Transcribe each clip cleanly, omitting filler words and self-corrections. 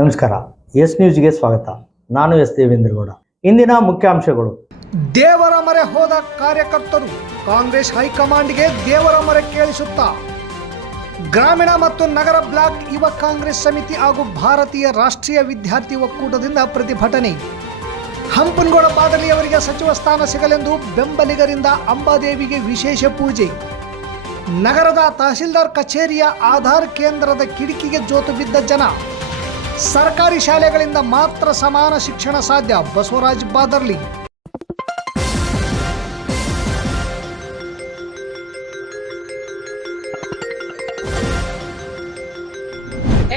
ನಮಸ್ಕಾರ. ಎಸ್ ನ್ಯೂಸ್ಗೆ ಸ್ವಾಗತ. ನಾನು ಎಸ್ ದೇವೇಂದ್ರಗೌಡ. ಇಂದಿನ ಮುಖ್ಯಾಂಶಗಳು. ದೇವರ ಮೊರೆ ಹೋದ ಕಾರ್ಯಕರ್ತರು ಕಾಂಗ್ರೆಸ್ ಹೈಕಮಾಂಡ್ಗೆ ದೇವರ ಮೊರೆ ಕೇಳಿಸುತ್ತಾ ಗ್ರಾಮೀಣ ಮತ್ತು ನಗರ ಬ್ಲಾಕ್ ಯುವ ಕಾಂಗ್ರೆಸ್ ಸಮಿತಿ ಹಾಗೂ ಭಾರತೀಯ ರಾಷ್ಟ್ರೀಯ ವಿದ್ಯಾರ್ಥಿ ಒಕ್ಕೂಟದಿಂದ ಪ್ರತಿಭಟನೆ. ಹಂಪನಗೌಡ ಬಾದಲಿ ಅವರಿಗೆ ಸಚಿವ ಸ್ಥಾನ ಸಿಗಲೆಂದು ಬೆಂಬಲಿಗರಿಂದ ಅಂಬಾದೇವಿಗೆ ವಿಶೇಷ ಪೂಜೆ. ನಗರದ ತಹಸೀಲ್ದಾರ್ ಕಚೇರಿಯ ಆಧಾರ್ ಕೇಂದ್ರದ ಕಿಟಕಿಗೆ ಜೋತು ಬಿದ್ದ ಜನ. ಸರ್ಕಾರಿ ಶಾಲೆಗಳಿಂದ ಮಾತ್ರ ಸಮಾನ ಶಿಕ್ಷಣ ಸಾಧ್ಯ, ಬಸವರಾಜ್ ಬಾದರ್ಲಿ.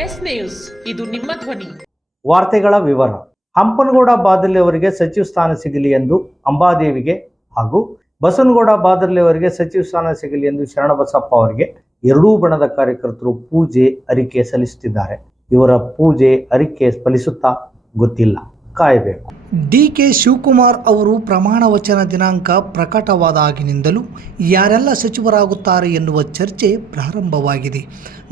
ಎಸ್ ನ್ಯೂಸ್, ಇದು ನಿಮ್ಮ ಧ್ವನಿ. ವಾರ್ತೆಗಳ ವಿವರ. ಹಂಪನಗೌಡ ಬಾದಲಿ ಅವರಿಗೆ ಸಚಿವ ಸ್ಥಾನ ಸಿಗಲಿ ಎಂದು ಅಂಬಾದೇವಿಗೆ ಹಾಗೂ ಬಸವನಗೌಡ ಬಾದಲಿ ಅವರಿಗೆ ಸಚಿವ ಸ್ಥಾನ ಸಿಗಲಿ ಎಂದು ಶರಣಬಸಪ್ಪ ಅವರಿಗೆ ಎರಡೂ ಬಣದ ಕಾರ್ಯಕರ್ತರು ಪೂಜೆ ಅರಿಕೆ ಸಲ್ಲಿಸುತ್ತಿದ್ದಾರೆ. ಇವರ ಪೂಜೆ ಅರಿಕೆ ಫಲಿಸುತ್ತಾ ಗೊತ್ತಿಲ್ಲ, ಕಾಯಬೇಕು. ಡಿಕೆ ಶಿವಕುಮಾರ್ ಅವರು ಪ್ರಮಾಣ ವಚನ ದಿನಾಂಕ ಪ್ರಕಟವಾದಾಗಿನಿಂದಲೂ ಯಾರೆಲ್ಲ ಸಚಿವರಾಗುತ್ತಾರೆ ಎನ್ನುವ ಚರ್ಚೆ ಪ್ರಾರಂಭವಾಗಿದೆ.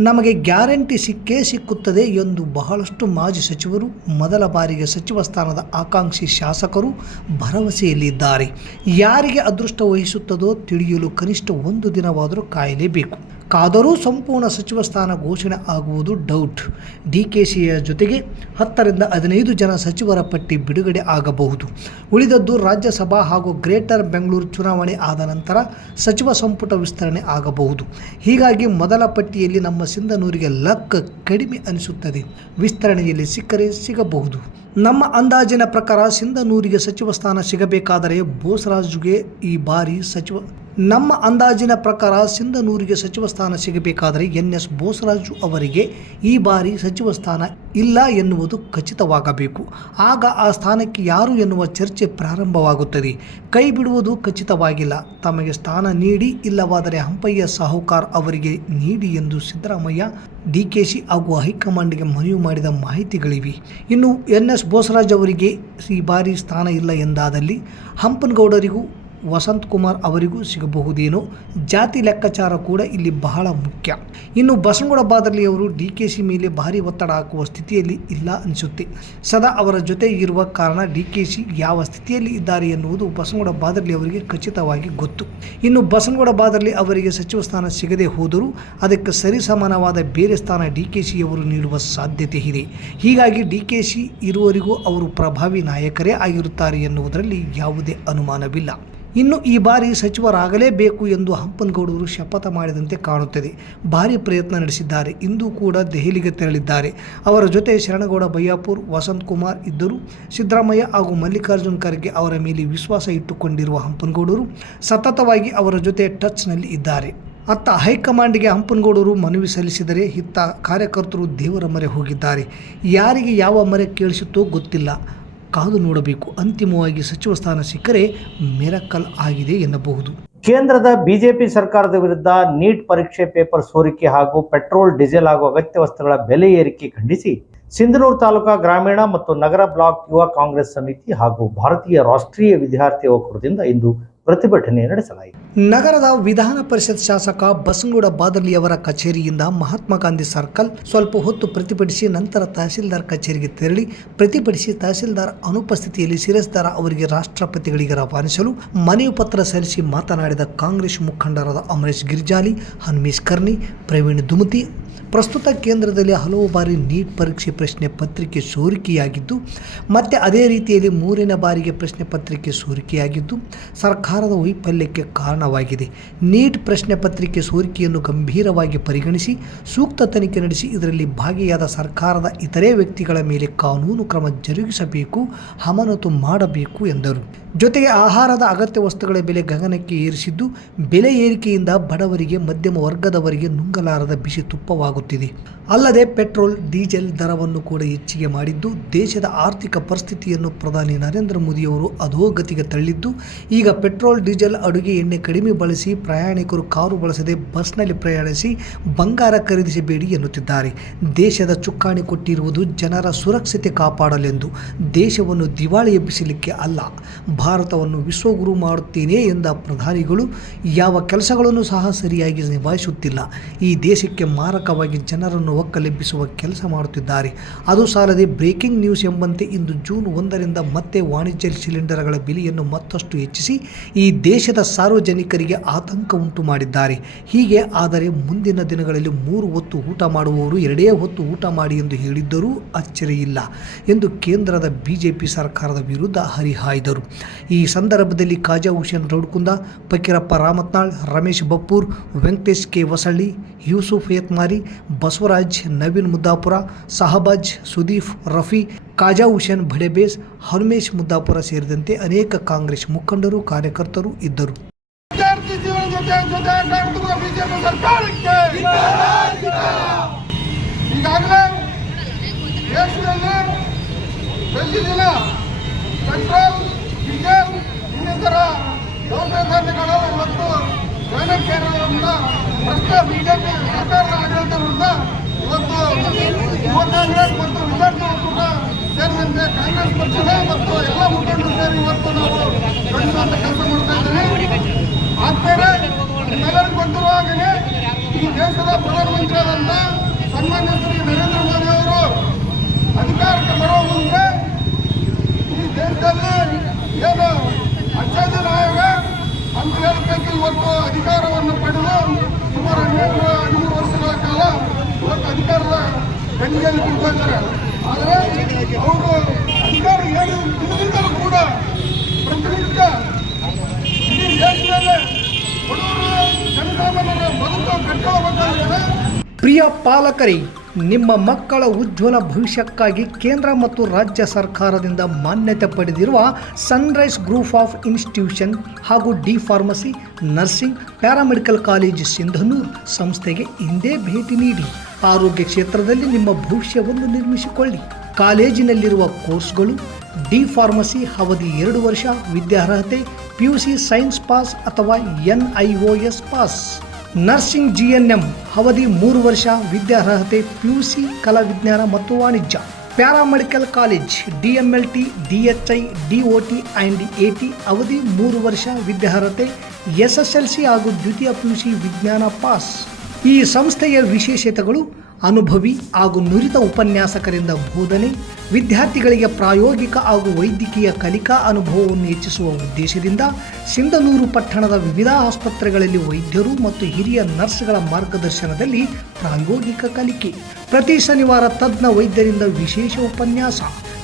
ನಮಗೆ ಗ್ಯಾರಂಟಿ ಸಿಕ್ಕೇ ಸಿಕ್ಕುತ್ತದೆ ಎಂದು ಬಹಳಷ್ಟು ಮಾಜಿ ಸಚಿವರು, ಮೊದಲ ಬಾರಿಗೆ ಸಚಿವ ಸ್ಥಾನದ ಆಕಾಂಕ್ಷಿ ಶಾಸಕರು ಭರವಸೆಯಲ್ಲಿದ್ದಾರೆ. ಯಾರಿಗೆ ಅದೃಷ್ಟ ವಹಿಸುತ್ತದೋ ತಿಳಿಯಲು ಕನಿಷ್ಠ ಒಂದು ದಿನವಾದರೂ ಕಾಯಲೇಬೇಕು. ಕಾದರೂ ಸಂಪೂರ್ಣ ಸಚಿವ ಸ್ಥಾನ ಘೋಷಣೆ ಆಗುವುದು ಡೌಟ್. ಡಿಕೆಶಿಯ ಜೊತೆಗೆ 10 ರಿಂದ 15 ಜನ ಸಚಿವರ ಪಟ್ಟಿ ಬಿಡುಗಡೆ ಆಗಬಹುದು. ಉಳಿದದ್ದು ರಾಜ್ಯಸಭಾ ಹಾಗೂ ಗ್ರೇಟರ್ ಬೆಂಗಳೂರು ಚುನಾವಣೆ ಆದ ನಂತರ ಸಚಿವ ಸಂಪುಟ ವಿಸ್ತರಣೆ ಆಗಬಹುದು. ಹೀಗಾಗಿ ಮೊದಲ ಪಟ್ಟಿಯಲ್ಲಿ ನಮ್ಮ ಸಿಂಧನೂರಿಗೆ ಲಕ್ ಕಡಿಮೆ ಅನಿಸುತ್ತದೆ. ವಿಸ್ತರಣೆಯಲ್ಲಿ ಸಿಕ್ಕರೆ ಸಿಗಬಹುದು. ನಮ್ಮ ಅಂದಾಜಿನ ಪ್ರಕಾರ ಸಿಂಧನೂರಿಗೆ ಸಚಿವ ಸ್ಥಾನ ಸಿಗಬೇಕಾದರೆ ಬೋಸರಾಜುಗೆ ಈ ಬಾರಿ NS ಬೋಸರಾಜು ಅವರಿಗೆ ಈ ಬಾರಿ ಸಚಿವ ಸ್ಥಾನ ಇಲ್ಲ ಎನ್ನುವುದು ಖಚಿತವಾಗಬೇಕು. ಆಗ ಆ ಸ್ಥಾನಕ್ಕೆ ಯಾರು ಎನ್ನುವ ಚರ್ಚೆ ಪ್ರಾರಂಭವಾಗುತ್ತದೆ. ಕೈ ಬಿಡುವುದು ಖಚಿತವಾಗಿಲ್ಲ. ತಮಗೆ ಸ್ಥಾನ ನೀಡಿ, ಇಲ್ಲವಾದರೆ ಹಂಪಯ್ಯ ಸಾಹುಕಾರ್ ಅವರಿಗೆ ನೀಡಿ ಎಂದು ಸಿದ್ದರಾಮಯ್ಯ, ಡಿಕೆಶಿ ಹಾಗೂ ಹೈಕಮಾಂಡ್ಗೆ ಮನವಿ ಮಾಡಿದ ಮಾಹಿತಿಗಳಿವೆ. ಇನ್ನು NS ಬೋಸರಾಜ್ ಅವರಿಗೆ ಈ ಬಾರಿ ಸ್ಥಾನ ಇಲ್ಲ ಎಂದಾದಲ್ಲಿ ಹಂಪನಗೌಡರಿಗೂ ವಸಂತ್ ಕುಮಾರ್ ಅವರಿಗೂ ಸಿಗಬಹುದೇನೋ. ಜಾತಿ ಲೆಕ್ಕಾಚಾರ ಕೂಡ ಇಲ್ಲಿ ಬಹಳ ಮುಖ್ಯ. ಇನ್ನು ಬಸವನಗೌಡ ಬಾದಲಿ ಅವರು ಡಿಕೆಶಿ ಮೇಲೆ ಭಾರಿ ಒತ್ತಡ ಹಾಕುವ ಸ್ಥಿತಿಯಲ್ಲಿ ಇಲ್ಲ ಅನಿಸುತ್ತೆ. ಸದಾ ಅವರ ಜೊತೆ ಇರುವ ಕಾರಣ ಡಿಕೆಶಿ ಯಾವ ಸ್ಥಿತಿಯಲ್ಲಿ ಇದ್ದಾರೆ ಎನ್ನುವುದು ಬಸವನಗೌಡ ಬಾದಲಿ ಅವರಿಗೆ ಖಚಿತವಾಗಿ ಗೊತ್ತು. ಇನ್ನು ಬಸವನಗೌಡ ಬಾದಲಿ ಅವರಿಗೆ ಸಚಿವ ಸ್ಥಾನ ಸಿಗದೆ ಹೋದರೂ ಅದಕ್ಕೆ ಸರಿಸಮಾನವಾದ ಬೇರೆ ಸ್ಥಾನ ಡಿಕೆಶಿಯವರು ನೀಡುವ ಸಾಧ್ಯತೆ ಇದೆ. ಹೀಗಾಗಿ ಡಿಕೆಶಿ ಇರುವವರೆಗೂ ಅವರು ಪ್ರಭಾವಿ ನಾಯಕರೇ ಆಗಿರುತ್ತಾರೆ ಎನ್ನುವುದರಲ್ಲಿ ಯಾವುದೇ ಅನುಮಾನವಿಲ್ಲ. ಇನ್ನು ಈ ಬಾರಿ ಸಚಿವರಾಗಲೇಬೇಕು ಎಂದು ಹಂಪನಗೌಡರು ಶಪಥ ಮಾಡಿದಂತೆ ಕಾಣುತ್ತದೆ. ಭಾರಿ ಪ್ರಯತ್ನ ನಡೆಸಿದ್ದಾರೆ. ಇಂದು ಕೂಡ ದೆಹಲಿಗೆ ತೆರಳಿದ್ದಾರೆ. ಅವರ ಜೊತೆ ಶರಣಗೌಡ ಬಯ್ಯಾಪುರ್, ವಸಂತ್ ಕುಮಾರ್ ಇದ್ದರು. ಸಿದ್ದರಾಮಯ್ಯ ಹಾಗೂ ಮಲ್ಲಿಕಾರ್ಜುನ್ ಖರ್ಗೆ ಅವರ ಮೇಲೆ ವಿಶ್ವಾಸ ಇಟ್ಟುಕೊಂಡಿರುವ ಹಂಪನಗೌಡರು ಸತತವಾಗಿ ಅವರ ಜೊತೆ ಟಚ್ನಲ್ಲಿ ಇದ್ದಾರೆ. ಅತ್ತ ಹೈಕಮಾಂಡ್ಗೆ ಹಂಪನಗೌಡರು ಮನವಿ ಸಲ್ಲಿಸಿದರೆ ಇತ್ತ ಕಾರ್ಯಕರ್ತರು ದೇವರ ಮೊರೆ ಹೋಗಿದ್ದಾರೆ. ಯಾರಿಗೆ ಯಾವ ಮೊರೆ ಕೇಳಿಸುತ್ತೋ ಗೊತ್ತಿಲ್ಲ, ಕಾದು ನೋಡಬೇಕು. ಅಂತಿಮವಾಗಿ ಸಚಿವ ಸ್ಥಾನ ಸಿಕ್ಕರೆ ಮಿರಕಲ್ ಆಗಿದೆ ಎನ್ನಬಹುದು. ಕೇಂದ್ರದ ಬಿಜೆಪಿ ಸರ್ಕಾರದ ವಿರುದ್ಧ ನೀಟ್ ಪರೀಕ್ಷೆ ಪೇಪರ್ ಸೋರಿಕೆ ಹಾಗೂ ಪೆಟ್ರೋಲ್, ಡೀಸೆಲ್ ಹಾಗೂ ಅಗತ್ಯ ವಸ್ತುಗಳ ಬೆಲೆ ಏರಿಕೆ ಖಂಡಿಸಿ ಸಿಂಧನೂರು ತಾಲೂಕಾ ಗ್ರಾಮೀಣ ಮತ್ತು ನಗರ ಬ್ಲಾಕ್ ಯುವ ಕಾಂಗ್ರೆಸ್ ಸಮಿತಿ ಹಾಗೂ ಭಾರತೀಯ ರಾಷ್ಟ್ರೀಯ ವಿದ್ಯಾರ್ಥಿ ಒಕ್ಕೂಟದಿಂದ ಇಂದು ಪ್ರತಿಭಟನೆ ನಡೆಸಲಾಯಿತು. ನಗರದ ವಿಧಾನ ಪರಿಷತ್ ಶಾಸಕ ಬಸವನಗೌಡ ಬಾದಲಿ ಅವರ ಕಚೇರಿಯಿಂದ ಮಹಾತ್ಮ ಗಾಂಧಿ ಸರ್ಕಲ್ ಸ್ವಲ್ಪ ಹೊತ್ತು ಪ್ರತಿಭಟಿಸಿ ನಂತರ ತಹಸೀಲ್ದಾರ್ ಕಚೇರಿಗೆ ತೆರಳಿ ಪ್ರತಿಭಟಿಸಿ ತಹಸೀಲ್ದಾರ್ ಅನುಪಸ್ಥಿತಿಯಲ್ಲಿ ಶಿರಸ್ದಾರ ಅವರಿಗೆ ರಾಷ್ಟ್ರಪತಿಗಳಿಗೆ ರವಾನಿಸಲು ಮನವಿ ಪತ್ರ ಸಲ್ಲಿಸಿ ಮಾತನಾಡಿದ ಕಾಂಗ್ರೆಸ್ ಮುಖಂಡರಾದ ಅಮರೇಶ್ ಗಿರ್ಜಾಲಿ, ಹನ್ಮೀಶ್ ಕರ್ನಿ, ಪ್ರವೀಣ್ ದುಮತಿ, ಪ್ರಸ್ತುತ ಕೇಂದ್ರದಲ್ಲಿ ಹಲವು ಬಾರಿ ನೀಟ್ ಪರೀಕ್ಷೆ ಪ್ರಶ್ನೆ ಪತ್ರಿಕೆ ಸೋರಿಕೆಯಾಗಿದ್ದು ಮತ್ತೆ ಅದೇ ರೀತಿಯಲ್ಲಿ 3ನೇ ಬಾರಿಗೆ ಪ್ರಶ್ನೆ ಪತ್ರಿಕೆ ಸೋರಿಕೆಯಾಗಿದ್ದು ಸರ್ಕಾರದ ವೈಫಲ್ಯಕ್ಕೆ ಕಾರಣವಾಗಿದೆ. ನೀಟ್ ಪ್ರಶ್ನೆ ಪತ್ರಿಕೆ ಸೋರಿಕೆಯನ್ನು ಗಂಭೀರವಾಗಿ ಪರಿಗಣಿಸಿ ಸೂಕ್ತ ತನಿಖೆ ನಡೆಸಿ ಇದರಲ್ಲಿ ಭಾಗಿಯಾದ ಸರ್ಕಾರದ ಇತರೆ ವ್ಯಕ್ತಿಗಳ ಮೇಲೆ ಕಾನೂನು ಕ್ರಮ ಜರುಗಿಸಬೇಕು, ಅಮಾನತು ಮಾಡಬೇಕು ಎಂದರು. ಜೊತೆಗೆ ಆಹಾರದ ಅಗತ್ಯ ವಸ್ತುಗಳ ಬೆಲೆ ಗಗನಕ್ಕೆ ಏರಿಸಿದ್ದು ಬೆಲೆ ಏರಿಕೆಯಿಂದ ಬಡವರಿಗೆ, ಮಧ್ಯಮ ವರ್ಗದವರಿಗೆ ನುಂಗಲಾರದ ಬಿಸಿ ತುಪ್ಪವಾಗುತ್ತಿದೆ. ಅಲ್ಲದೆ ಪೆಟ್ರೋಲ್, ಡೀಸೆಲ್ ದರವನ್ನು ಕೂಡ ಹೆಚ್ಚಿಗೆ ಮಾಡಿದ್ದು ದೇಶದ ಆರ್ಥಿಕ ಪರಿಸ್ಥಿತಿಯನ್ನು ಪ್ರಧಾನಿ ನರೇಂದ್ರ ಮೋದಿಯವರು ಅಧೋಗತಿಗೆ ತಳ್ಳಿದ್ದು ಈಗ ಪೆಟ್ರೋಲ್, ಡೀಸೆಲ್, ಅಡುಗೆ ಎಣ್ಣೆ ಕಡಿಮೆ ಬಳಸಿ, ಪ್ರಯಾಣಿಕರು ಕಾರು ಬಳಸದೆ ಬಸ್ನಲ್ಲಿ ಪ್ರಯಾಣಿಸಿ, ಬಂಗಾರ ಖರೀದಿಸಬೇಡಿ ಎನ್ನುತ್ತಿದ್ದಾರೆ. ದೇಶದ ಚುಕ್ಕಾಣಿ ಕೊಟ್ಟಿರುವುದು ಜನರ ಸುರಕ್ಷತೆ ಕಾಪಾಡಲೆಂದು, ದೇಶವನ್ನು ದಿವಾಳಿ ಎಬ್ಬಿಸಲಿಕ್ಕೆ ಅಲ್ಲ. ಭಾರತವನ್ನು ವಿಶ್ವಗುರು ಮಾಡುತ್ತೇನೆ ಎಂದ ಪ್ರಧಾನಿಗಳು ಯಾವ ಕೆಲಸಗಳನ್ನು ಸಹ ಸರಿಯಾಗಿ ನಿಭಾಯಿಸುತ್ತಿಲ್ಲ. ಈ ದೇಶಕ್ಕೆ ಮಾರಕವಾಗಿ ಜನರನ್ನು ಒಕ್ಕಲೆಬ್ಬಿಸುವ ಕೆಲಸ ಮಾಡುತ್ತಿದ್ದಾರೆ. ಅದು ಸಾಲದೆ ಬ್ರೇಕಿಂಗ್ ನ್ಯೂಸ್ ಎಂಬಂತೆ ಇಂದು ಜೂನ್ 1ರಿಂದ ಮತ್ತೆ ವಾಣಿಜ್ಯ ಸಿಲಿಂಡರ್ಗಳ ಬೆಲೆಯನ್ನು ಮತ್ತಷ್ಟು ಹೆಚ್ಚಿಸಿ ಈ ದೇಶದ ಸಾರ್ವಜನಿಕರಿಗೆ ಆತಂಕ ಉಂಟು ಮಾಡಿದ್ದಾರೆ. ಹೀಗೆ ಆದರೆ ಮುಂದಿನ ದಿನಗಳಲ್ಲಿ 3 ಹೊತ್ತು ಊಟ ಮಾಡುವವರು 2 ಹೊತ್ತು ಊಟ ಮಾಡಿ ಎಂದು ಹೇಳಿದ್ದರೂ ಅಚ್ಚರಿಯಿಲ್ಲ ಎಂದು ಕೇಂದ್ರದ ಬಿಜೆಪಿ ಸರ್ಕಾರದ ವಿರುದ್ಧ ಹರಿಹಾಯ್ದರು. ಈ ಸಂದರ್ಭದಲ್ಲಿ ಖಾಜಾ ಹುಸೇನ್ ರೌಡ್ಕುಂದ, ಫಕೀರಪ್ಪ ರಾಮತ್ನಾಳ್, ರಮೇಶ್ ಬಪ್ಪೂರ್, ವೆಂಕಟೇಶ್ ಕೆ ವಸಳ್ಳಿ, ಯೂಸುಫ್ ಯತ್ಮಾರಿ, ಬಸವರಾಜ್, ನವೀನ್ ಮುದ್ದಾಪುರ, ಸಹಬಾಜ್, ಸುದೀಫ್, ರಫಿ, ಖಾಜಾ ಹುಸೇನ್ ಭಡೆಬೇಸ್, ಹನುಮೇಶ್ ಮುದ್ದಾಪುರ ಸೇರಿದಂತೆ ಅನೇಕ ಕಾಂಗ್ರೆಸ್ ಮುಖಂಡರು, ಕಾರ್ಯಕರ್ತರು ಇದ್ದರು. ವಿದ್ಯಾರ್ಥಿ ಜೀವನ ಜೊತೆ ಆಟಾಡುತ್ತಿರುವ ಬಿಜೆಪಿ ಸರ್ಕಾರಕ್ಕೆ ಈಗಾಗಲೇ ದೇಶದಲ್ಲಿ ಪ್ರತಿದಿನ ಪೆಟ್ರೋಲ್, ಡೀಸೆಲ್ ಇನ್ನಿತರ ದೌರ್ಜನ್ಯಗಳು ಮತ್ತು ಗಣಕೇರದಿಂದ ಭ್ರಷ್ಟ ಬಿಜೆಪಿ ಸರ್ಕಾರದ ಆಡಳಿತ ವಿರುದ್ಧ ಇವತ್ತು ಯುವ ಕಾಂಗ್ರೆಸ್ ಮತ್ತು ವಿದ್ಯಾರ್ಥಿ ಒಕ್ಕೂಟ ಸೇರಿದಂತೆ ಕಾಂಗ್ರೆಸ್ ಪಕ್ಷದ ಮತ್ತು ಎಲ್ಲ ಮುಖಂಡರು ಸೇರಿ ಇವತ್ತು ನಾವು ಖಂಡಿಸುವಂತ ಕೆಲಸ ಮಾಡ್ತಾ ಇದ್ದೀವಿ. ಆದರೆ ನಿಮ್ಮೆಲ್ಲರಿಗೂ ಗೊತ್ತಿರುವ ಹಾಗೆ ಈ ದೇಶದ ಪ್ರಧಾನಮಂತ್ರಿಯಾದಂಥ ಸನ್ಮಾನ್ಯ ಶ್ರೀ ನರೇಂದ್ರ ಮೋದಿ ಅವರು ಅಧಿಕಾರಕ್ಕೆ ಬರುವ ಮುಂಚೆ ಈ ದೇಶದಲ್ಲಿ ಏನು ಅಚ್ಚರಿ ಆಯೋಗ ಅಂತ ಹೇಳಬೇಕು ಇವತ್ತು ಅಧಿಕಾರವನ್ನು ಪಡೆದು ಸುಮಾರು 13 ವರ್ಷಗಳ ಕಾಲ ಇವತ್ತು ಅಧಿಕಾರದ ಗಂಗೆಯಲ್ಲಿ ಕುಳಿತಿದ್ದಾರೆ. ಆದರೆ ಅವರು ಅಧಿಕಾರ ಏನು ತಿಳಿದಿದ್ದರೂ ಕೂಡ ಪ್ರತಿನಿತ್ಯ ಈ ದೇಶದಲ್ಲಿ ಬಡವರು ಜನಸಾಮಾನ್ಯರ ಬದುಕು ಕಟ್ಟಬೇಕಾಗಿದೆ. ಪ್ರಿಯ ಪಾಲಕರೇ, ನಿಮ್ಮ ಮಕ್ಕಳ ಉಜ್ವಲ ಭವಿಷ್ಯಕ್ಕಾಗಿ ಕೇಂದ್ರ ಮತ್ತು ರಾಜ್ಯ ಸರ್ಕಾರದಿಂದ ಮಾನ್ಯತೆ ಪಡೆದಿರುವ ಸನ್ರೈಸ್ ಗ್ರೂಪ್ ಆಫ್ ಇನ್ಸ್ಟಿಟ್ಯೂಷನ್ ಹಾಗೂ D pharmacy, nursing, paramedical college Sindhanur ಸಂಸ್ಥೆಗೆ ಹಿಂದೆ ಭೇಟಿ ನೀಡಿ ಆರೋಗ್ಯ ಕ್ಷೇತ್ರದಲ್ಲಿ ನಿಮ್ಮ ಭವಿಷ್ಯವನ್ನು ನಿರ್ಮಿಸಿಕೊಳ್ಳಿ. ಕಾಲೇಜಿನಲ್ಲಿರುವ ಕೋರ್ಸ್ಗಳು: ಡಿ ಫಾರ್ಮಸಿ ಅವಧಿ 2 ವರ್ಷ, ವಿದ್ಯಾರ್ಹತೆ PUC ಸೈನ್ಸ್ ಪಾಸ್ ಅಥವಾ NIOS ಪಾಸ್. ನರ್ಸಿಂಗ್ GNM ಅವಧಿ 3 ವರ್ಷ, ವಿದ್ಯಾರ್ಹತೆ PUC ಕಲಾ ವಿಜ್ಞಾನ ಮತ್ತು ವಾಣಿಜ್ಯ. Paramedical college DMLT, DHI, DOT and AT ಅವಧಿ 3 ವರ್ಷ, ವಿದ್ಯಾರ್ಹತೆ SSLC ಹಾಗೂ ದ್ವಿತೀಯ PUC ವಿಜ್ಞಾನ ಪಾಸ್. ಈ ಸಂಸ್ಥೆಯ ವಿಶೇಷತೆಗಳು: ಅನುಭವಿ ಹಾಗೂ ನುರಿತ ಉಪನ್ಯಾಸಕರಿಂದ ಬೋಧನೆ, ವಿದ್ಯಾರ್ಥಿಗಳಿಗೆ ಪ್ರಾಯೋಗಿಕ ಹಾಗೂ ವೈದ್ಯಕೀಯ ಕಲಿಕಾ ಅನುಭವವನ್ನು ಹೆಚ್ಚಿಸುವ ಉದ್ದೇಶದಿಂದ ಸಿಂಧನೂರು ಪಟ್ಟಣದ ವಿವಿಧ ಆಸ್ಪತ್ರೆಗಳಲ್ಲಿ ವೈದ್ಯರು ಮತ್ತು ಹಿರಿಯ ನರ್ಸ್ಗಳ ಮಾರ್ಗದರ್ಶನದಲ್ಲಿ ಪ್ರಾಯೋಗಿಕ ಕಲಿಕೆ. ಪ್ರತಿ ಶನಿವಾರ ತಜ್ಞ ವೈದ್ಯರಿಂದ ವಿಶೇಷ ಉಪನ್ಯಾಸ.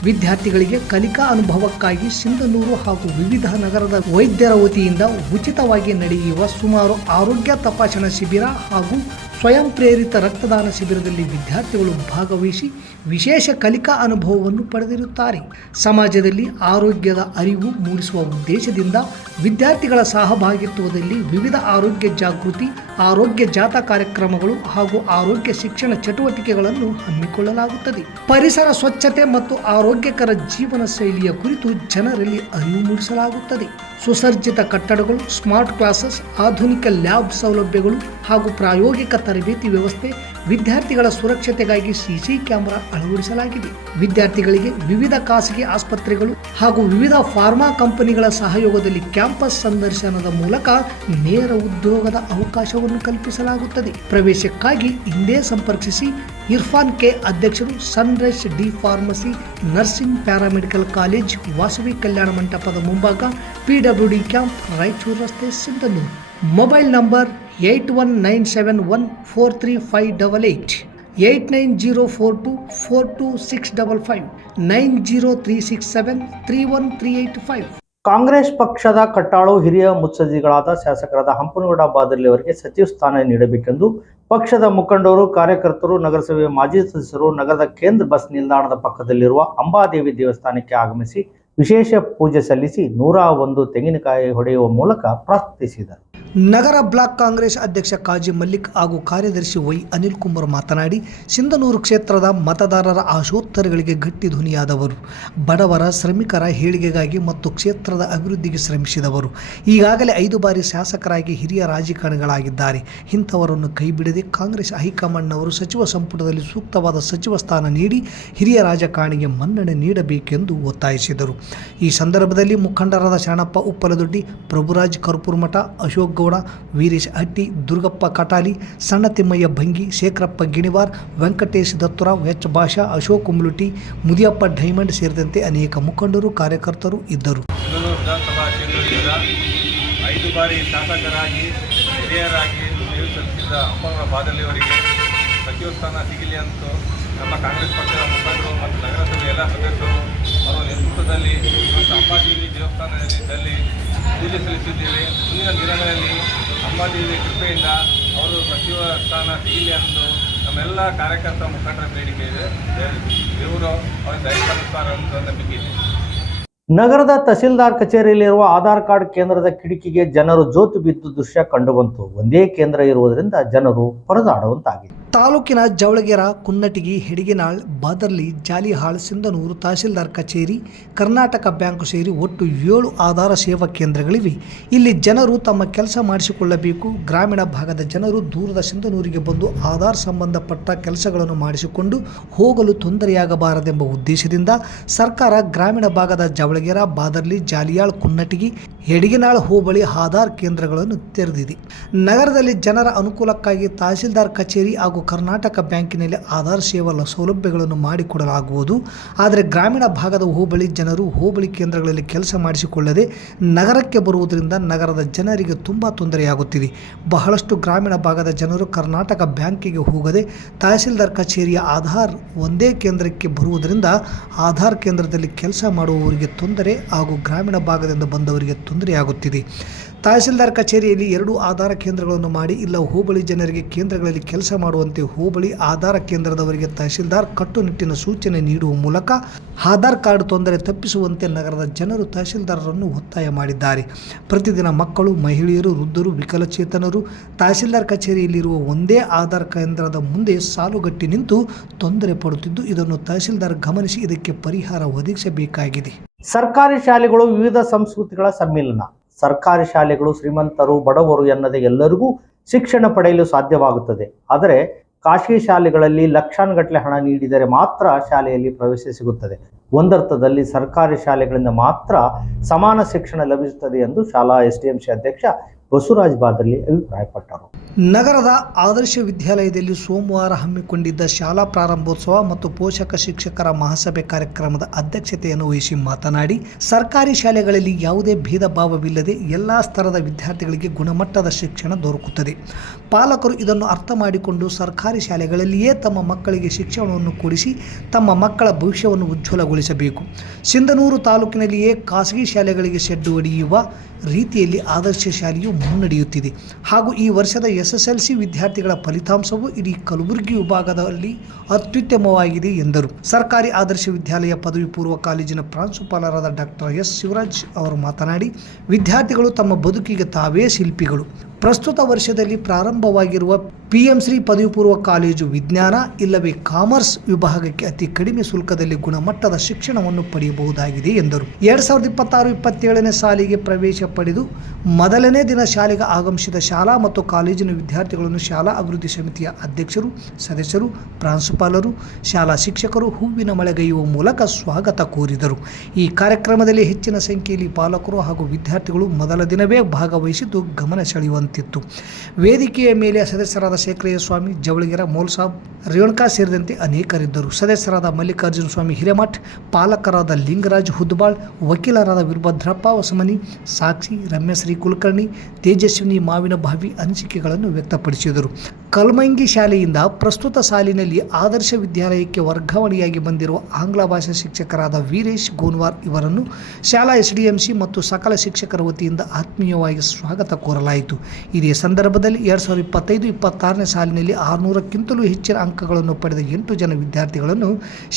ವಿದ್ಯಾರ್ಥಿಗಳಿಗೆ ಕಲಿಕಾ ಅನುಭವಕ್ಕಾಗಿ ಸಿಂಧನೂರು ಹಾಗೂ ವಿವಿಧ ನಗರದ ವೈದ್ಯರ ವತಿಯಿಂದ ಉಚಿತವಾಗಿ ನಡೆಯುವ ಸುಮಾರು ಆರೋಗ್ಯ ತಪಾಸಣಾ ಶಿಬಿರ ಹಾಗೂ ಸ್ವಯಂ ಪ್ರೇರಿತ ರಕ್ತದಾನ ಶಿಬಿರದಲ್ಲಿ ವಿದ್ಯಾರ್ಥಿಗಳು ಭಾಗವಹಿಸಿ ವಿಶೇಷ ಕಲಿಕಾ ಅನುಭವವನ್ನು ಪಡೆದಿರುತ್ತಾರೆ. ಸಮಾಜದಲ್ಲಿ ಆರೋಗ್ಯದ ಅರಿವು ಮೂಡಿಸುವ ಉದ್ದೇಶದಿಂದ ವಿದ್ಯಾರ್ಥಿಗಳ ಸಹಭಾಗಿತ್ವದಲ್ಲಿ ವಿವಿಧ ಆರೋಗ್ಯ ಜಾಗೃತಿ, ಆರೋಗ್ಯ ಜಾಥಾ ಕಾರ್ಯಕ್ರಮಗಳು ಹಾಗೂ ಆರೋಗ್ಯ ಶಿಕ್ಷಣ ಚಟುವಟಿಕೆಗಳನ್ನು ಹಮ್ಮಿಕೊಳ್ಳಲಾಗುತ್ತದೆ. ಪರಿಸರ ಸ್ವಚ್ಛತೆ ಮತ್ತು ಆರೋಗ್ಯಕರ ಜೀವನ ಶೈಲಿಯ ಕುರಿತು ಜನರಲ್ಲಿ ಅರಿವು ಮೂಡಿಸಲಾಗುತ್ತದೆ. ಸುಸಜ್ಜಿತ ಕಟ್ಟಡಗಳು, ಸ್ಮಾರ್ಟ್ ಕ್ಲಾಸಸ್, ಆಧುನಿಕ ಲ್ಯಾಬ್ ಸೌಲಭ್ಯಗಳು ಹಾಗೂ ಪ್ರಾಯೋಗಿಕ ತರಬೇತಿ ವ್ಯವಸ್ಥೆ. ವಿದ್ಯಾರ್ಥಿಗಳ ಸುರಕ್ಷತೆಗಾಗಿ CC ಕ್ಯಾಮೆರಾ ಅಳವಡಿಸಲಾಗಿದೆ. ವಿದ್ಯಾರ್ಥಿಗಳಿಗೆ ವಿವಿಧ ಖಾಸಗಿ ಆಸ್ಪತ್ರೆಗಳು ಹಾಗೂ ವಿವಿಧ ಫಾರ್ಮಾ ಕಂಪನಿಗಳ ಸಹಯೋಗದಲ್ಲಿ ಕ್ಯಾಂಪಸ್ ಸಂದರ್ಶನದ ಮೂಲಕ ನೇರ ಉದ್ಯೋಗದ ಅವಕಾಶವನ್ನು ಕಲ್ಪಿಸಲಾಗುತ್ತದೆ. ಪ್ರವೇಶಕ್ಕಾಗಿ ಹಿಂದೆ ಸಂಪರ್ಕಿಸಿ. ಇರ್ಫಾನ್ ಕೆ, ಅಧ್ಯಕ್ಷರು, sunrise D pharmacy, nursing, paramedical college, Vasavi ಕಲ್ಯಾಣ ಮಂಟಪದ ಮುಂಭಾಗ, PWD ಕ್ಯಾಂಪ್, ರಾಯಚೂರು ರಸ್ತೆ, ಸಿಂಧನೂರು. Mobile number 8197143588, 8904242655, 9036731385. ಕಾಂಗ್ರೆಸ್ ಪಕ್ಷದ ಕಟ್ಟಾಳು ಹಿರಿಯ ಮುತ್ಸದ್ದಿಗಳಾದ ಶಾಸಕರಾದ ಹಂಪನಗೌಡ ಬಾದರ್ಲಿ ಅವರಿಗೆ ಸಚಿವ ಸ್ಥಾನ ನೀಡಬೇಕೆಂದು ಪಕ್ಷದ ಮುಖಂಡರು, ಕಾರ್ಯಕರ್ತರು, ನಗರಸಭೆಯ ಮಾಜಿ ಸದಸ್ಯರು ನಗರದ ಕೇಂದ್ರ ಬಸ್ ನಿಲ್ದಾಣದ ಪಕ್ಕದಲ್ಲಿರುವ ಅಂಬಾದೇವಿ ದೇವಸ್ಥಾನಕ್ಕೆ ಆಗಮಿಸಿ ವಿಶೇಷ ಪೂಜೆ ಸಲ್ಲಿಸಿ 101 ತೆಂಗಿನಕಾಯಿ ಹೊಡೆಯುವ ಮೂಲಕ ಪ್ರಾರ್ಥಿಸಿದರು. ನಗರ ಬ್ಲಾಕ್ ಕಾಂಗ್ರೆಸ್ ಅಧ್ಯಕ್ಷ ಕಾಜಿ ಮಲ್ಲಿಕ್ ಹಾಗೂ ಕಾರ್ಯದರ್ಶಿ ವೈ ಅನಿಲ್ ಕುಮಾರ್ ಮಾತನಾಡಿ, ಸಿಂಧನೂರು ಕ್ಷೇತ್ರದ ಮತದಾರರ ಆಶೋತ್ತರಗಳಿಗೆ ಗಟ್ಟಿ ಧ್ವನಿಯಾದವರು, ಬಡವರ, ಶ್ರಮಿಕರ ಏಳಿಗೆಗಾಗಿ ಮತ್ತು ಕ್ಷೇತ್ರದ ಅಭಿವೃದ್ಧಿಗೆ ಶ್ರಮಿಸಿದವರು. ಈಗಾಗಲೇ 5 ಬಾರಿ ಶಾಸಕರಾಗಿ ಹಿರಿಯ ರಾಜಕಾರಣಿಗಳಾಗಿದ್ದಾರೆ. ಇಂಥವರನ್ನು ಕೈಬಿಡದೆ ಕಾಂಗ್ರೆಸ್ ಹೈಕಮಾಂಡ್ನವರು ಸಚಿವ ಸಂಪುಟದಲ್ಲಿ ಸೂಕ್ತವಾದ ಸಚಿವ ಸ್ಥಾನ ನೀಡಿ ಹಿರಿಯ ರಾಜಕಾರಣಿಗೆ ಮನ್ನಣೆ ನೀಡಬೇಕೆಂದು ಒತ್ತಾಯಿಸಿದರು. ಈ ಸಂದರ್ಭದಲ್ಲಿ ಮುಖಂಡರಾದ ಶರಣಪ್ಪ ಉಪ್ಪಲದೊಡ್ಡಿ, ಪ್ರಭುರಾಜ್ ಕರ್ಪೂರ್ಮಠ, ಅಶೋಕ್ ನಾಗಗೌಡ, ವೀರೇಶ್ ಹಟ್ಟಿ, ದುರ್ಗಪ್ಪ ಕಟಾಲಿ, ಸಣ್ಣ ತಿಮ್ಮಯ್ಯ ಭಂಗಿ, ಶೇಖರಪ್ಪ ಗಿಣಿವಾರ್, ವೆಂಕಟೇಶ್ ದತ್ತುರಾವ್, ಎಚ್ ಭಾಷಾ, ಅಶೋಕ್ ಕುಂಬ್ಳುಟಿ, ಮುದಿಯಪ್ಪ ಡೈಮಂಡ್ ಸೇರಿದಂತೆ ಅನೇಕ ಮುಖಂಡರು, ಕಾರ್ಯಕರ್ತರು ಇದ್ದರು. ವಿಧಾನಸಭಾ ಕ್ಷೇತ್ರದಿಂದ 5 ಬಾರಿ ಶಾಸಕರಾಗಿ ಹಿರಿಯರಾಗಿ ಸೇವೆ ಸಲ್ಲಿಸಿದ ಅಂಬನಗೌಡ ಬಾದಳ್ಳಿಯವರಿಗೆ ಸಚಿವ ಸ್ಥಾನ ಸಿಗಲಿ ಅಂತ ನಮ್ಮ ಕಾಂಗ್ರೆಸ್ ಪಕ್ಷದ ಮುಖಂಡರು ಮತ್ತು ನಗರಸಭೆ ಎಲ್ಲ ಸದಸ್ಯರು ಅವರ ನೇತೃತ್ವದಲ್ಲಿ ಇವತ್ತು ಅಂಬಾದೇವಿ ದೇವಸ್ಥಾನದಲ್ಲಿ ಪೂಜೆ ಸಲ್ಲಿಸಿದ್ದೇವೆ. ಮುಂದಿನ ದಿನಗಳಲ್ಲಿ ಅಂಬಾದೇವಿ ಕೃಪೆಯಿಂದ ಅವರು ಸಚಿವ ಸ್ಥಾನ ಸಿಗಲಿ ಎಂದು ನಮ್ಮೆಲ್ಲ ಕಾರ್ಯಕರ್ತ ಮುಖಂಡರ ಬೇಡಿಕೆ ಇದೆ. ದೇವರು ಅವರ ದಯಪಾಲಿಸುತ್ತಾರೆ ಅಂತ ನಂಬಿಕೆ ಇದೆ. ನಗರದ ತಹಸೀಲ್ದಾರ್ ಕಚೇರಿಯಲ್ಲಿರುವ ಆಧಾರ್ ಕಾರ್ಡ್ ಕೇಂದ್ರದ ಕಿಟಕಿಗೆ ಜನರು ಜೋತು ಬಿದ್ದು ದೃಶ್ಯ ಕಂಡುಬಂತು. ಒಂದೇ ಕೇಂದ್ರ ಇರುವುದರಿಂದ ಜನರು ಪರದಾಡುವಂತಾಗಿದೆ. ತಾಲೂಕಿನ ಜವಳಗೆರ, ಕುನ್ನಟಗಿ, ಹೆಡಿಗೆನಾಳ್, ಬಾದರ್ಲಿ, ಜಾಲಿಹಾಳ್, ಸಿಂಧನೂರು ತಹಸೀಲ್ದಾರ್ ಕಚೇರಿ, ಕರ್ನಾಟಕ ಬ್ಯಾಂಕು ಸೇರಿ ಒಟ್ಟು 7 ಆಧಾರ ಸೇವಾ ಕೇಂದ್ರಗಳಿವೆ. ಇಲ್ಲಿ ಜನರು ತಮ್ಮ ಕೆಲಸ ಮಾಡಿಸಿಕೊಳ್ಳಬೇಕು. ಗ್ರಾಮೀಣ ಭಾಗದ ಜನರು ದೂರದ ಸಿಂಧನೂರಿಗೆ ಬಂದು ಆಧಾರ್ ಸಂಬಂಧಪಟ್ಟ ಕೆಲಸಗಳನ್ನು ಮಾಡಿಸಿಕೊಂಡು ಹೋಗಲು ತೊಂದರೆಯಾಗಬಾರದೆಂಬ ಉದ್ದೇಶದಿಂದ ಸರ್ಕಾರ ಗ್ರಾಮೀಣ ಭಾಗದ ಜವಳಗೆರ, ಬಾದರ್ಲಿ, ಜಾಲಿಯಾಳ್, ಕುನ್ನಟಗಿ, ಹೆಡಿಗೆನಾಳ್ ಹೋಬಳಿ ಆಧಾರ್ ಕೇಂದ್ರಗಳನ್ನು ತೆರೆದಿದೆ. ನಗರದಲ್ಲಿ ಜನರ ಅನುಕೂಲಕ್ಕಾಗಿ ತಹಸೀಲ್ದಾರ್ ಕಚೇರಿ ಹಾಗೂ ಕರ್ನಾಟಕ ಬ್ಯಾಂಕಿನಲ್ಲಿ ಆಧಾರ್ ಸೇವಾ ಸೌಲಭ್ಯಗಳನ್ನು ಮಾಡಿಕೊಡಲಾಗುವುದು. ಆದರೆ ಗ್ರಾಮೀಣ ಭಾಗದ ಹೋಬಳಿ ಜನರು ಹೋಬಳಿ ಕೇಂದ್ರಗಳಲ್ಲಿ ಕೆಲಸ ಮಾಡಿಸಿಕೊಳ್ಳದೆ ನಗರಕ್ಕೆ ಬರುವುದರಿಂದ ನಗರದ ಜನರಿಗೆ ತುಂಬ ತೊಂದರೆಯಾಗುತ್ತಿದೆ. ಬಹಳಷ್ಟು ಗ್ರಾಮೀಣ ಭಾಗದ ಜನರು ಕರ್ನಾಟಕ ಬ್ಯಾಂಕಿಗೆ ಹೋಗದೆ ತಹಸೀಲ್ದಾರ್ ಕಚೇರಿಯ ಆಧಾರ್ ಒಂದೇ ಕೇಂದ್ರಕ್ಕೆ ಬರುವುದರಿಂದ ಆಧಾರ್ ಕೇಂದ್ರದಲ್ಲಿ ಕೆಲಸ ಮಾಡುವವರಿಗೆ ತೊಂದರೆ ಹಾಗೂ ಗ್ರಾಮೀಣ ಭಾಗದಿಂದ ಬಂದವರಿಗೆ ತೊಂದರೆಯಾಗುತ್ತಿದೆ. ತಹಸೀಲ್ದಾರ್ ಕಚೇರಿಯಲ್ಲಿ 2 ಆಧಾರ ಕೇಂದ್ರಗಳನ್ನು ಮಾಡಿ ಇಲ್ಲ ಹೋಬಳಿ ಜನರಿಗೆ ಕೇಂದ್ರಗಳಲ್ಲಿ ಕೆಲಸ ಮಾಡುವಂತೆ ಹೋಬಳಿ ಆಧಾರ ಕೇಂದ್ರದವರಿಗೆ ತಹಸೀಲ್ದಾರ್ ಕಟ್ಟುನಿಟ್ಟಿನ ಸೂಚನೆ ನೀಡುವ ಮೂಲಕ ಆಧಾರ್ ಕಾರ್ಡ್ ತೊಂದರೆ ತಪ್ಪಿಸುವಂತೆ ನಗರದ ಜನರು ತಹಸೀಲ್ದಾರರನ್ನು ಒತ್ತಾಯ ಮಾಡಿದ್ದಾರೆ. ಪ್ರತಿದಿನ ಮಕ್ಕಳು, ಮಹಿಳೆಯರು, ವೃದ್ಧರು, ವಿಕಲಚೇತನರು ತಹಸೀಲ್ದಾರ್ ಕಚೇರಿಯಲ್ಲಿರುವ ಒಂದೇ ಆಧಾರ್ ಕೇಂದ್ರದ ಮುಂದೆ ಸಾಲುಗಟ್ಟಿ ನಿಂತು ತೊಂದರೆ ಪಡುತ್ತಿದ್ದು, ಇದನ್ನು ತಹಸೀಲ್ದಾರ್ ಗಮನಿಸಿ ಇದಕ್ಕೆ ಪರಿಹಾರ ಒದಗಿಸಬೇಕಾಗಿದೆ. ಸರ್ಕಾರಿ ಶಾಲೆಗಳು ವಿವಿಧ ಸಂಸ್ಕೃತಿಗಳ ಸಮ್ಮಿಲನ. ಸರ್ಕಾರಿ ಶಾಲೆಗಳು ಶ್ರೀಮಂತರು, ಬಡವರು ಎನ್ನದೆ ಎಲ್ಲರಿಗೂ ಶಿಕ್ಷಣ ಪಡೆಯಲು ಸಾಧ್ಯವಾಗುತ್ತದೆ. ಆದರೆ ಖಾಸಗಿ ಶಾಲೆಗಳಲ್ಲಿ ಲಕ್ಷಾನುಗಟ್ಟಲೆ ಹಣ ನೀಡಿದರೆ ಮಾತ್ರ ಶಾಲೆಯಲ್ಲಿ ಪ್ರವೇಶ ಸಿಗುತ್ತದೆ. ಒಂದರ್ಥದಲ್ಲಿ ಸರ್ಕಾರಿ ಶಾಲೆಗಳಿಂದ ಮಾತ್ರ ಸಮಾನ ಶಿಕ್ಷಣ ಲಭಿಸುತ್ತದೆ ಎಂದು ಶಾಲಾ ಎಸ್ಡಿಎಂಸಿ ಅಧ್ಯಕ್ಷ ಬಸವರಾಜ ಬಾದಳ್ಳಿ ಅಭಿಪ್ರಾಯಪಟ್ಟರು. ನಗರದ ಆದರ್ಶ ವಿದ್ಯಾಲಯದಲ್ಲಿ ಸೋಮವಾರ ಹಮ್ಮಿಕೊಂಡಿದ್ದ ಶಾಲಾ ಪ್ರಾರಂಭೋತ್ಸವ ಮತ್ತು ಪೋಷಕ ಶಿಕ್ಷಕರ ಮಹಾಸಭೆ ಕಾರ್ಯಕ್ರಮದ ಅಧ್ಯಕ್ಷತೆಯನ್ನು ವಹಿಸಿ ಮಾತನಾಡಿ, ಸರ್ಕಾರಿ ಶಾಲೆಗಳಲ್ಲಿ ಯಾವುದೇ ಭೇದ ಭಾವವಿಲ್ಲದೆ ಎಲ್ಲ ಸ್ತರದ ವಿದ್ಯಾರ್ಥಿಗಳಿಗೆ ಗುಣಮಟ್ಟದ ಶಿಕ್ಷಣ ದೊರಕುತ್ತದೆ. ಪಾಲಕರು ಇದನ್ನು ಅರ್ಥ ಮಾಡಿಕೊಂಡು ಸರ್ಕಾರಿ ಶಾಲೆಗಳಲ್ಲಿಯೇ ತಮ್ಮ ಮಕ್ಕಳಿಗೆ ಶಿಕ್ಷಣವನ್ನು ಕೊಡಿಸಿ ತಮ್ಮ ಮಕ್ಕಳ ಭವಿಷ್ಯವನ್ನು ಉಜ್ವಲಗೊಳಿಸಬೇಕು. ಸಿಂಧನೂರು ತಾಲೂಕಿನಲ್ಲಿಯೇ ಖಾಸಗಿ ಶಾಲೆಗಳಿಗೆ ಶೆಡ್ಡು ಹೊಡೆಯುವ ರೀತಿಯಲ್ಲಿ ಆದರ್ಶ ಶಾಲೆಯು ಮುನ್ನಡೆಯುತ್ತಿದೆ ಹಾಗೂ ಈ ವರ್ಷದ SSLC ವಿದ್ಯಾರ್ಥಿಗಳ ಫಲಿತಾಂಶವು ಇಡೀ ಕಲಬುರಗಿ ವಿಭಾಗದಲ್ಲಿ ಅತ್ಯುತ್ತಮವಾಗಿದೆ ಎಂದರು. ಸರ್ಕಾರಿ ಆದರ್ಶ ವಿದ್ಯಾಲಯ ಪದವಿ ಪೂರ್ವ ಕಾಲೇಜಿನ ಪ್ರಾಂಶುಪಾಲರಾದ ಡಾಕ್ಟರ್ ಎಸ್ ಶಿವರಾಜ್ ಅವರು ಮಾತನಾಡಿ, ವಿದ್ಯಾರ್ಥಿಗಳು ತಮ್ಮ ಬದುಕಿಗೆ ತಾವೇ ಶಿಲ್ಪಿಗಳು. ಪ್ರಸ್ತುತ ವರ್ಷದಲ್ಲಿ ಪ್ರಾರಂಭವಾಗಿರುವ PM ಶ್ರೀ ಪದವಿ ಪೂರ್ವ ಕಾಲೇಜು ವಿಜ್ಞಾನ ಇಲ್ಲವೇ ಕಾಮರ್ಸ್ ವಿಭಾಗಕ್ಕೆ ಅತಿ ಕಡಿಮೆ ಶುಲ್ಕದಲ್ಲಿ ಗುಣಮಟ್ಟದ ಶಿಕ್ಷಣವನ್ನು ಪಡೆಯಬಹುದಾಗಿದೆ ಎಂದರು. 2026-27ನೇ ಸಾಲಿಗೆ ಪ್ರವೇಶ ಪಡೆದು ಮೊದಲನೇ ದಿನ ಶಾಲೆಗೆ ಆಗಮಿಸಿದ ಶಾಲಾ ಮತ್ತು ಕಾಲೇಜಿನ ವಿದ್ಯಾರ್ಥಿಗಳನ್ನು ಶಾಲಾ ಅಭಿವೃದ್ಧಿ ಸಮಿತಿಯ ಅಧ್ಯಕ್ಷರು, ಸದಸ್ಯರು, ಪ್ರಾಂಶುಪಾಲರು, ಶಾಲಾ ಶಿಕ್ಷಕರು ಹೂವಿನ ಮಳೆಗೈಯುವ ಮೂಲಕ ಸ್ವಾಗತ ಕೋರಿದರು. ಈ ಕಾರ್ಯಕ್ರಮದಲ್ಲಿ ಹೆಚ್ಚಿನ ಸಂಖ್ಯೆಯಲ್ಲಿ ಪಾಲಕರು ಹಾಗೂ ವಿದ್ಯಾರ್ಥಿಗಳು ಮೊದಲ ದಿನವೇ ಭಾಗವಹಿಸಿದ್ದು ಗಮನ ಸೆಳೆಯುವಂತಿತ್ತು. ವೇದಿಕೆಯ ಮೇಲೆ ಸದಸ್ಯರಾದ ಶೇಖರಯ್ಯ ಸ್ವಾಮಿ, ಜವಳಗೆರ ಮೌಲ್ಸಾಬ್, ರೇಣುಕಾ ಸೇರಿದಂತೆ ಅನೇಕರಿದ್ದರು. ಸದಸ್ಯರಾದ ಮಲ್ಲಿಕಾರ್ಜುನ ಸ್ವಾಮಿ ಹಿರೇಮಠ್, ಪಾಲಕರಾದ ಲಿಂಗರಾಜ್ ಹುದ್ಬಾಳ್, ವಕೀಲರಾದ ವೀರಭದ್ರಪ್ಪ ಹೊಸಮನಿ, ಸಾಕ್ಷಿ, ರಮ್ಯಶ್ರೀ ಕುಲಕರ್ಣಿ, ತೇಜಸ್ವಿನಿ ಮಾವಿನ ಭಾವಿ ಅನಿಸಿಕೆಗಳನ್ನು ವ್ಯಕ್ತಪಡಿಸಿದರು. ಕಲ್ಮಂಗಿ ಶಾಲೆಯಿಂದ ಪ್ರಸ್ತುತ ಸಾಲಿನಲ್ಲಿ ಆದರ್ಶ ವಿದ್ಯಾಲಯಕ್ಕೆ ವರ್ಗಾವಣೆಯಾಗಿ ಬಂದಿರುವ ಆಂಗ್ಲ ಭಾಷಾ ಶಿಕ್ಷಕರಾದ ವೀರೇಶ್ ಗೋನ್ವಾರ್ ಇವರನ್ನು ಶಾಲಾ SDMC ಮತ್ತು ಸಕಲ ಶಿಕ್ಷಕರ ವತಿಯಿಂದ ಆತ್ಮೀಯವಾಗಿ ಸ್ವಾಗತ ಕೋರಲಾಯಿತು. ಇದೇ ಸಂದರ್ಭದಲ್ಲಿ 2025-26ನೇ ಸಾಲಿನಲ್ಲಿ 600ಕ್ಕಿಂತಲೂ ಹೆಚ್ಚಿನ ಅಂಕಗಳನ್ನು ಪಡೆದ 8 ಜನ ವಿದ್ಯಾರ್ಥಿಗಳನ್ನು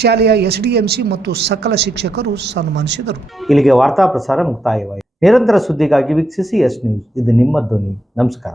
ಶಾಲೆಯ SDMC ಮತ್ತು ಸಕಲ ಶಿಕ್ಷಕರು ಸನ್ಮಾನಿಸಿದರು. ಇಲ್ಲಿಗೆ ವಾರ್ತಾ ಪ್ರಸಾರ ಮುಕ್ತಾಯವಾಯಿತು. ನಿರಂತರ ಸುದ್ದಿಗಾಗಿ ವೀಕ್ಷಿಸಿ ಎಸ್ ನ್ಯೂಸ್. ಇದು ನಿಮ್ಮ ಧ್ವನಿ. ನಮಸ್ಕಾರ.